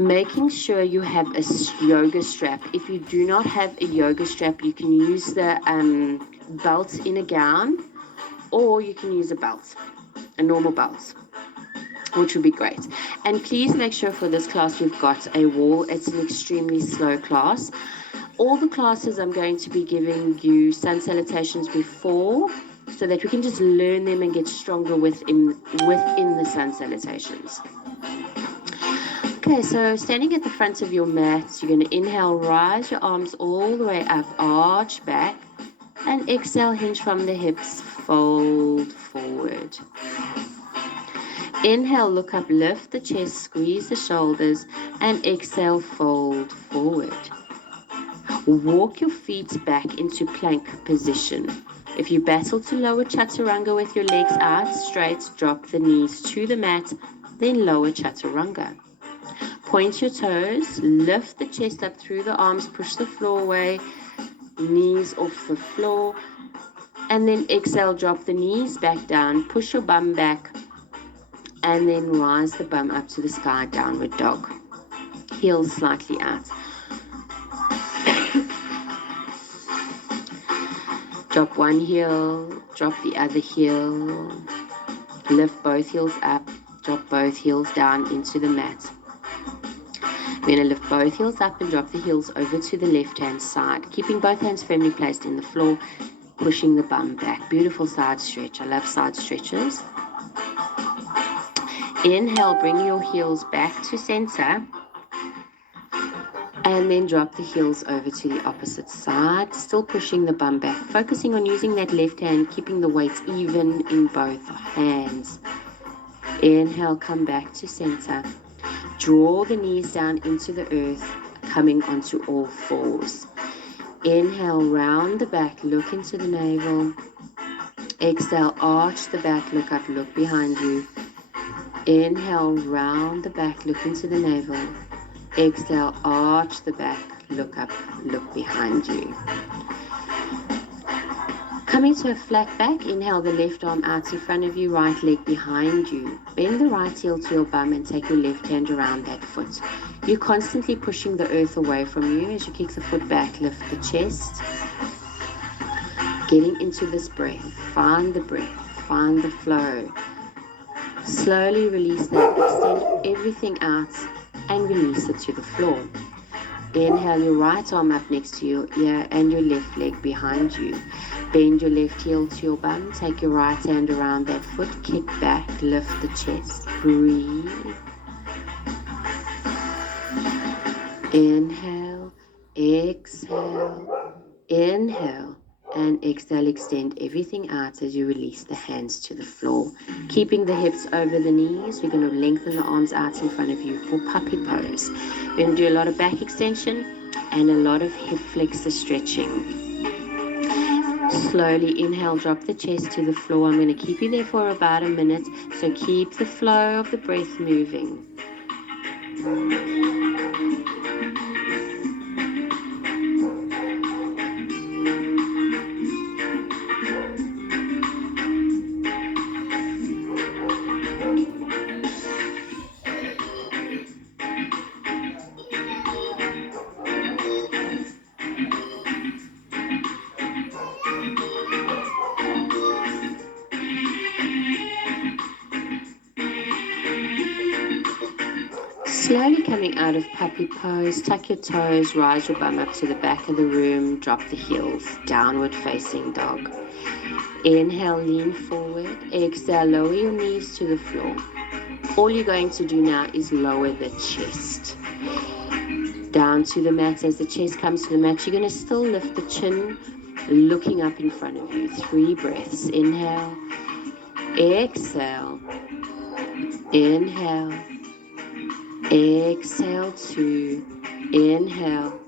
Making sure you have a yoga strap. If you do not have a yoga strap, you can use the belt in a gown, or you can use a normal belt, which would be great. And please make sure for this class you've got a wall. It's an extremely slow class. All the classes I'm going to be giving you sun salutations before, so that we can just learn them and get stronger within the sun salutations. Okay, so standing at the front of your mat, you're going to inhale, rise your arms all the way up, arch back, and exhale, hinge from the hips, fold forward. Inhale, look up, lift the chest, squeeze the shoulders, and exhale, fold forward. Walk your feet back into plank position. If you battle to lower chaturanga with your legs out straight, drop the knees to the mat, then lower chaturanga. Point your toes, lift the chest up through the arms, push the floor away, knees off the floor, and then exhale, drop the knees back down, push your bum back, and then rise the bum up to the sky, downward dog. Heels slightly out. Drop one heel, drop the other heel, lift both heels up, drop both heels down into the mat. We're going to lift both heels up and drop the heels over to the left-hand side, keeping both hands firmly placed in the floor, pushing the bum back. Beautiful side stretch. I love side stretches. Inhale, bring your heels back to center, and then drop the heels over to the opposite side, still pushing the bum back, focusing on using that left hand, keeping the weight even in both hands. Inhale, come back to center. Draw the knees down into the earth, coming onto all fours. Inhale, round the back, look into the navel. Exhale, arch the back, look up, look behind you. Inhale, round the back, look into the navel. Exhale, arch the back, look up, look behind you. Coming to a flat back, inhale the left arm out in front of you, right leg behind you. Bend the right heel to your bum and take your left hand around that foot. You're constantly pushing the earth away from you as you kick the foot back, lift the chest. Getting into this breath, find the breath, find the flow. Slowly release that, extend everything out and release it to the floor. Inhale your right arm up next to your ear and your left leg behind you. Bend your left heel to your bum, take your right hand around that foot, kick back, lift the chest, breathe. Inhale, exhale, inhale, and exhale, extend everything out as you release the hands to the floor. Keeping the hips over the knees, we're going to lengthen the arms out in front of you for puppy pose. We're going to do a lot of back extension and a lot of hip flexor stretching. Slowly inhale, drop the chest to the floor. I'm going to keep you there for about a minute, so keep the flow of the breath moving. Slowly coming out of puppy pose, tuck your toes, rise your bum up to the back of the room, drop the heels, downward facing dog. Inhale, lean forward, exhale, lower your knees to the floor. All you're going to do now is lower the chest down to the mat. As the chest comes to the mat, you're going to still lift the chin, looking up in front of you. 3 breaths. Inhale, exhale, inhale, exhale, 2, inhale,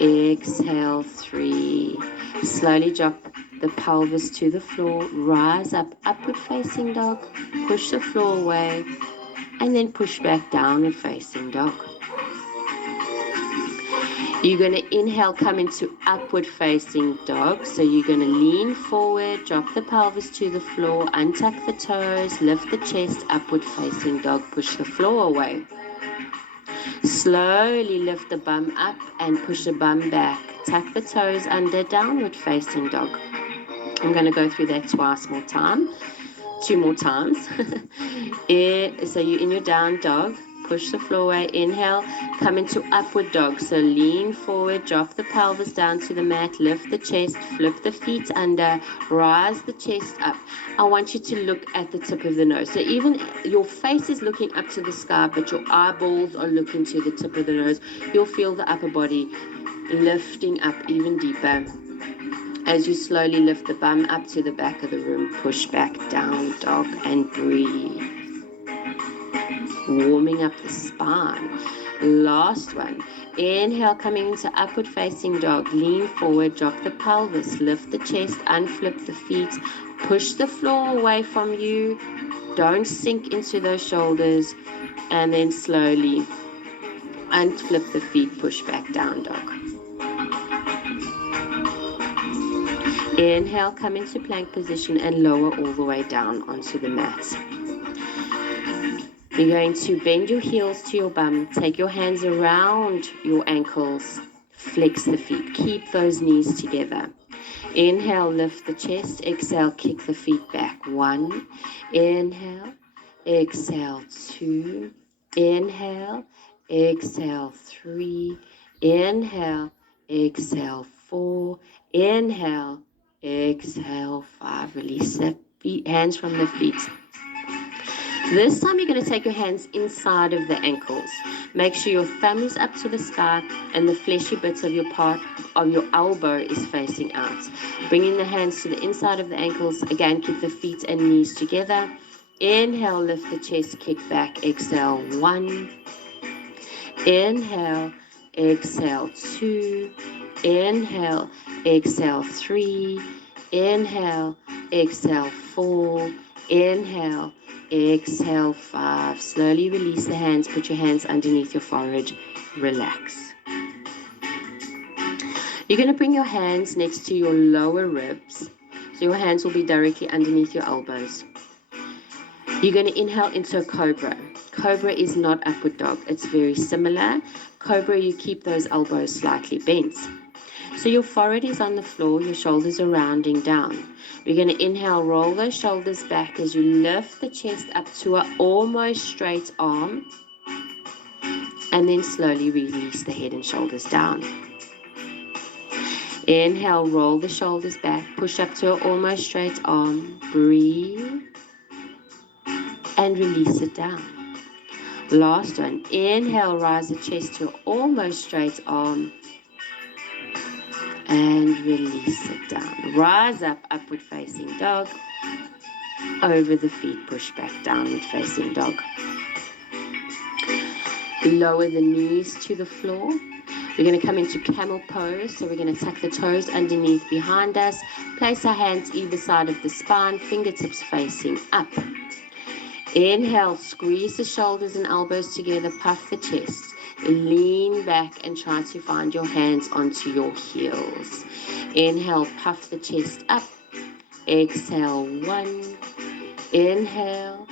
exhale, 3. Slowly drop the pelvis to the floor, rise up, upward facing dog, push the floor away, and then push back, downward facing dog. You're going to inhale, come into upward facing dog. So you're going to lean forward, drop the pelvis to the floor, untuck the toes, lift the chest, upward facing dog, push the floor away. Slowly lift the bum up and push the bum back. Tuck the toes under, downward facing dog. I'm going to go through that two more times. So you're in your down dog. Push the floor away. Inhale, come into upward dog. So lean forward, drop the pelvis down to the mat, lift the chest, flip the feet under, rise the chest up. I want you to look at the tip of the nose. So even your face is looking up to the sky, but your eyeballs are looking to the tip of the nose. You'll feel the upper body lifting up even deeper. As you slowly lift the bum up to the back of the room, push back down dog and breathe. Warming up the spine. Last one. Inhale, coming into upward facing dog. Lean forward, drop the pelvis, lift the chest, unflip the feet, push the floor away from you. Don't sink into those shoulders. And then slowly unflip the feet, push back down dog. Inhale, come into plank position and lower all the way down onto the mat. You're going to bend your heels to your bum, take your hands around your ankles, flex the feet, keep those knees together. Inhale, lift the chest, exhale, kick the feet back. 1, inhale, exhale, 2, inhale, exhale, 3, inhale, exhale, 4, inhale, exhale, 5. Release the hands from the feet. This time you're going to take your hands inside of the ankles. Make sure your thumb is up to the sky and the fleshy bits of your elbow is facing out. Bringing the hands to the inside of the ankles. Again, keep the feet and knees together. Inhale, lift the chest, kick back. Exhale, 1. Inhale, exhale, 2. Inhale, exhale, 3. Inhale, exhale, 4. Inhale, exhale, 5. Slowly release the hands. Put your hands underneath your forehead. Relax. You're going to bring your hands next to your lower ribs. So your hands will be directly underneath your elbows. You're going to inhale into a cobra. Cobra is not upward dog. It's very similar. Cobra, you keep those elbows slightly bent. So your forehead is on the floor, your shoulders are rounding down. We're going to inhale, roll those shoulders back as you lift the chest up to an almost straight arm. And then slowly release the head and shoulders down. Inhale, roll the shoulders back, push up to an almost straight arm. Breathe. And release it down. Last one. Inhale, rise the chest to an almost straight arm. And release it down. Rise up, upward facing dog. Over the feet, push back, downward facing dog. Lower the knees to the floor. We're going to come into camel pose. So we're going to tuck the toes underneath behind us. Place our hands either side of the spine, fingertips facing up. Inhale, squeeze the shoulders and elbows together, puff the chest. Lean back and try to find your hands onto your heels. Inhale, puff the chest up. Exhale, 1. Inhale.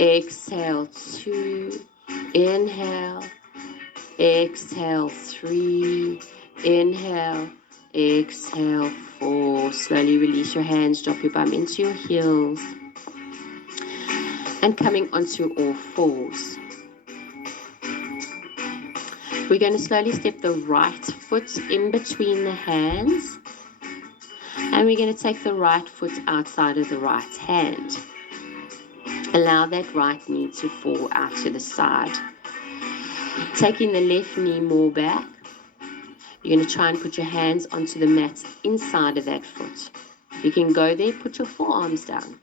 Exhale, 2. Inhale. Exhale, 3. Inhale. Exhale, 4. Slowly release your hands. Drop your bum into your heels. And coming onto all fours. We're going to slowly step the right foot in between the hands. And we're going to take the right foot outside of the right hand. Allow that right knee to fall out to the side. Taking the left knee more back. You're going to try and put your hands onto the mat inside of that foot. If you can go there, put your forearms down.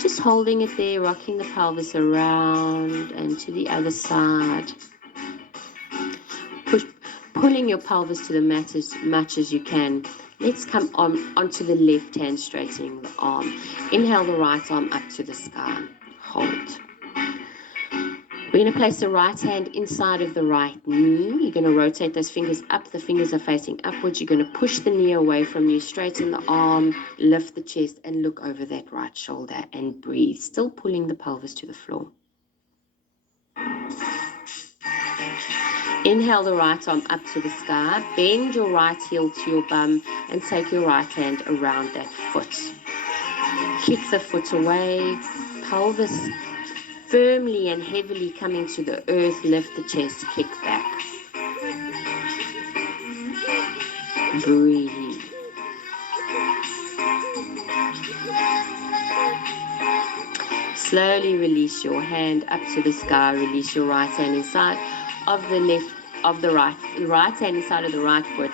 Just holding it there, rocking the pelvis around and to the other side. Pulling your pelvis to the mat as much as you can. Let's come onto the left hand, straightening the arm. Inhale the right arm up to the sky. Hold. We're going to place the right hand inside of the right knee. You're going to rotate those fingers up. The fingers are facing upwards. You're going to push the knee away from you, straighten the arm, lift the chest, and look over that right shoulder and breathe. Still pulling the pelvis to the floor. Inhale the right arm up to the sky. Bend your right heel to your bum and take your right hand around that foot. Kick the foot away. Pelvis firmly and heavily coming to the earth. Lift the chest, kick back. Breathe. Slowly release your hand up to the sky. Release your right hand inside of the right hand inside of the right foot.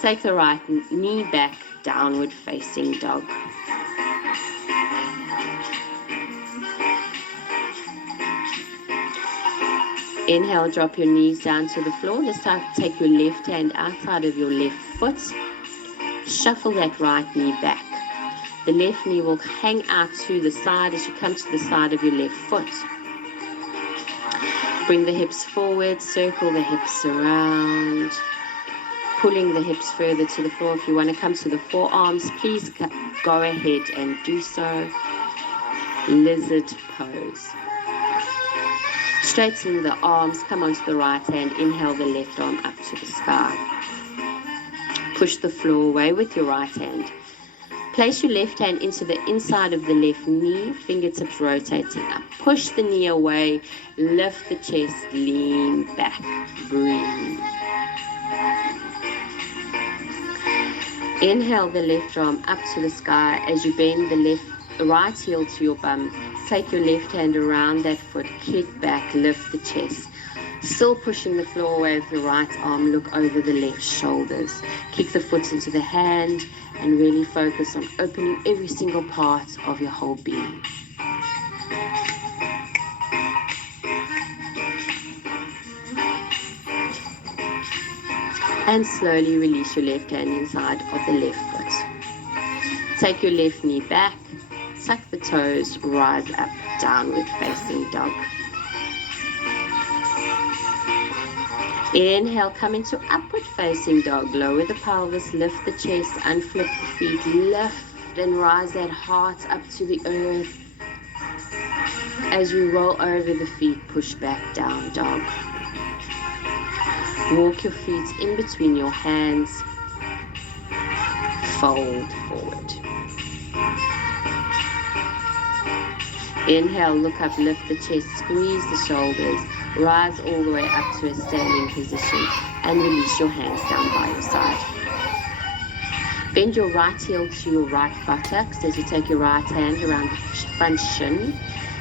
Take the right knee back, downward facing dog. Inhale, drop your knees down to the floor. This time, take your left hand outside of your left foot. Shuffle that right knee back. The left knee will hang out to the side as you come to the side of your left foot. Bring the hips forward, circle the hips around, pulling the hips further to the floor. If you want to come to the forearms, please go ahead and do so. Lizard pose. Straighten the arms, come onto the right hand, inhale the left arm up to the sky. Push the floor away with your right hand. Place your left hand into the inside of the left knee, fingertips rotating up. Push the knee away, lift the chest, lean back, breathe. Inhale the left arm up to the sky as you bend the right heel to your bum. Take your left hand around that foot, kick back, lift the chest. Still pushing the floor away with your right arm, look over the left shoulders. Kick the foot into the hand and really focus on opening every single part of your whole being. And slowly release your left hand inside of the left foot. Take your left knee back, tuck the toes, rise up, downward facing dog. Inhale, come into upward facing dog. Lower the pelvis, lift the chest, unflip the feet, lift and rise that heart up to the earth. As you roll over the feet, push back down dog. Walk your feet in between your hands. Fold forward. Inhale, look up, lift the chest, squeeze the shoulders, rise all the way up to a standing position and release your hands down by your side. Bend your right heel to your right buttocks as you take your right hand around the front shin.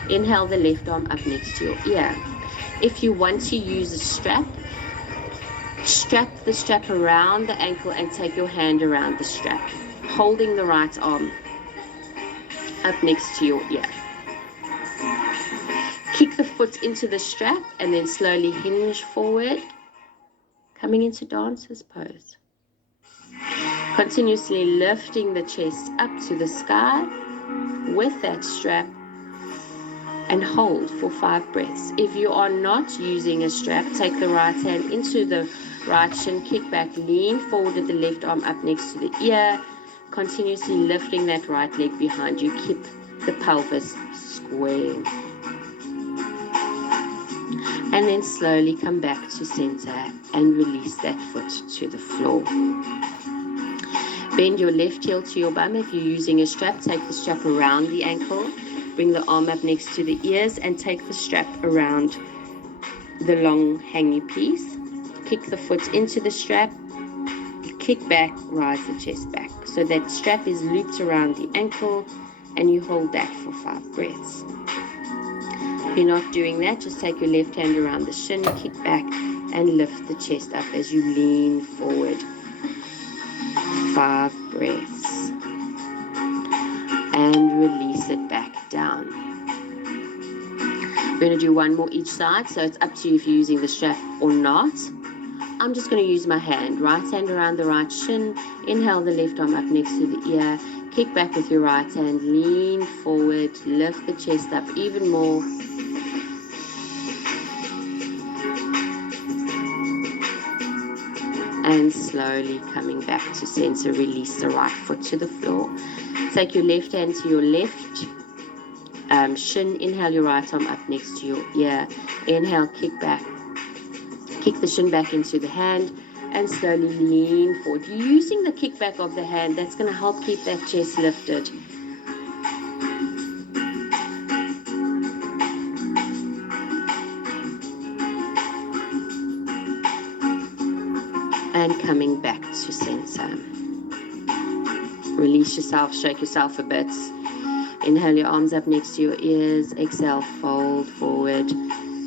Inhale the left arm up next to your ear. If you want to use a strap, strap the strap around the ankle and take your hand around the strap, holding the right arm up next to your ear. Kick the foot into the strap and then slowly hinge forward, coming into dancer's pose. Continuously lifting the chest up to the sky with that strap and hold for 5 breaths. If you are not using a strap, take the right hand into the right shin, kick back, lean forward with the left arm up next to the ear, continuously lifting that right leg behind you. Keep the pelvis square. And then slowly come back to center and release that foot to the floor. Bend your left heel to your bum. If you're using a strap, take the strap around the ankle. Bring the arm up next to the ears and take the strap around the long hanging piece. Kick the foot into the strap. Kick back, rise the chest back. So that strap is looped around the ankle and you hold that for 5 breaths. If you're not doing that, just take your left hand around the shin, kick back and lift the chest up as you lean forward. 5 breaths. And release it back down. We're going to do one more each side, so it's up to you if you're using the strap or not. I'm just going to use my hand. Right hand around the right shin. Inhale the left arm up next to the ear. Kick back with your right hand. Lean forward. Lift the chest up even more. And slowly coming back to center, release the right foot to the floor. Take your left hand to your left shin. Inhale your right arm up next to your ear. Inhale, kick back Kick the shin back into the hand and slowly lean forward. You're using the kickback of the hand. That's going to help keep that chest lifted. And coming back to center. Release yourself, shake yourself a bit. Inhale your arms up next to your ears. Exhale, fold forward.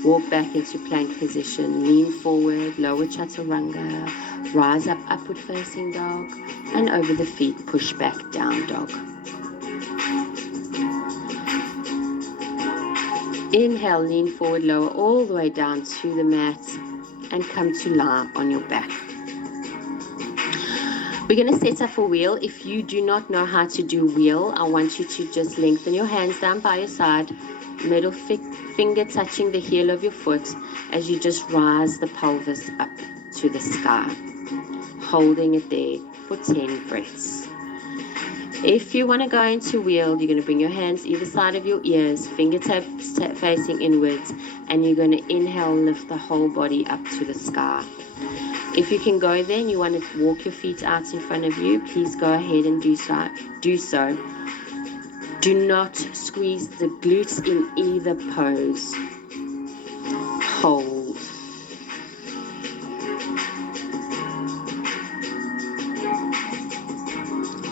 Walk back into plank position. Lean forward, lower chaturanga. Rise up, upward facing dog. And over the feet, push back, down dog. Inhale, lean forward, lower all the way down to the mat. And come to lie on your back. We're going to set up a wheel. If you do not know how to do wheel, I want you to just lengthen your hands down by your side, middle finger touching the heel of your foot as you just rise the pelvis up to the sky, holding it there for 10 breaths. If you want to go into wheel, you're going to bring your hands either side of your ears, fingertips facing inwards, and you're going to inhale, lift the whole body up to the sky. If you can go there and you want to walk your feet out in front of you, please go ahead and do so. Do not squeeze the glutes in either pose. Hold.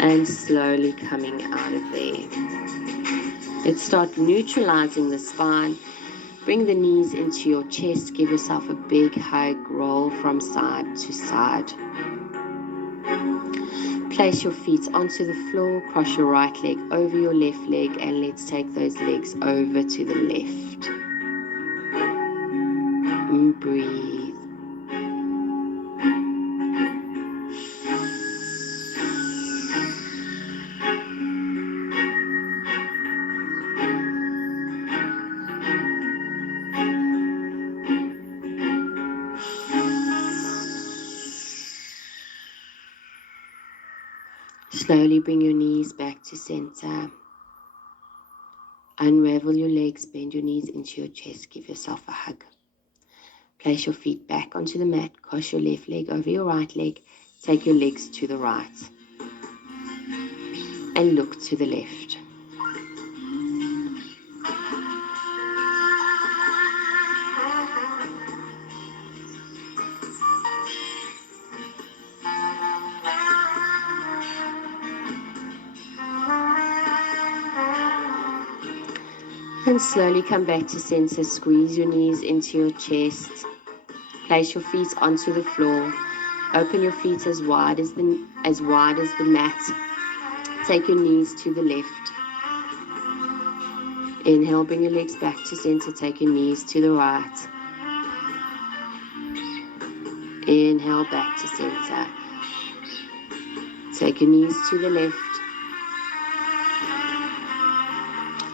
And slowly coming out of there. Let's start neutralizing the spine. Bring the knees into your chest. Give yourself a big hug. Roll from side to side. Place your feet onto the floor. Cross your right leg over your left leg. And let's take those legs over to the left. And breathe. Slowly bring your knees back to center. Unravel your legs, bend your knees into your chest, give yourself a hug. Place your feet back onto the mat, cross your left leg over your right leg, take your legs to the right, and look to the left. And slowly come back to center. Squeeze your knees into your chest. Place your feet onto the floor. Open your feet as wide as the mat. Take your knees to the left. Inhale, bring your legs back to center. Take your knees to the right. Inhale, back to center. Take your knees to the left.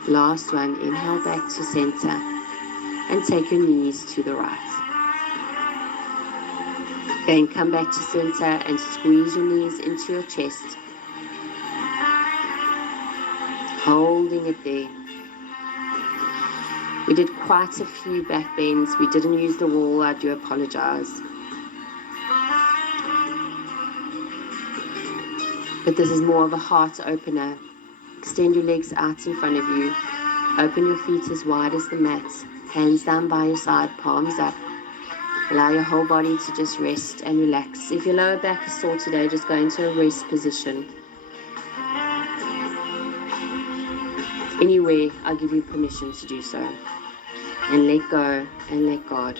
Last one, inhale back to center and take your knees to the right. Then come back to center and squeeze your knees into your chest. Holding it there. We did quite a few back bends. We didn't use the wall. I do apologize. But this is more of a heart opener. Extend your legs out in front of you. Open your feet as wide as the mat. Hands down by your side, palms up. Allow your whole body to just rest and relax. If your lower back is sore today, just go into a rest position. Anywhere, I'll give you permission to do so. And let go and let God.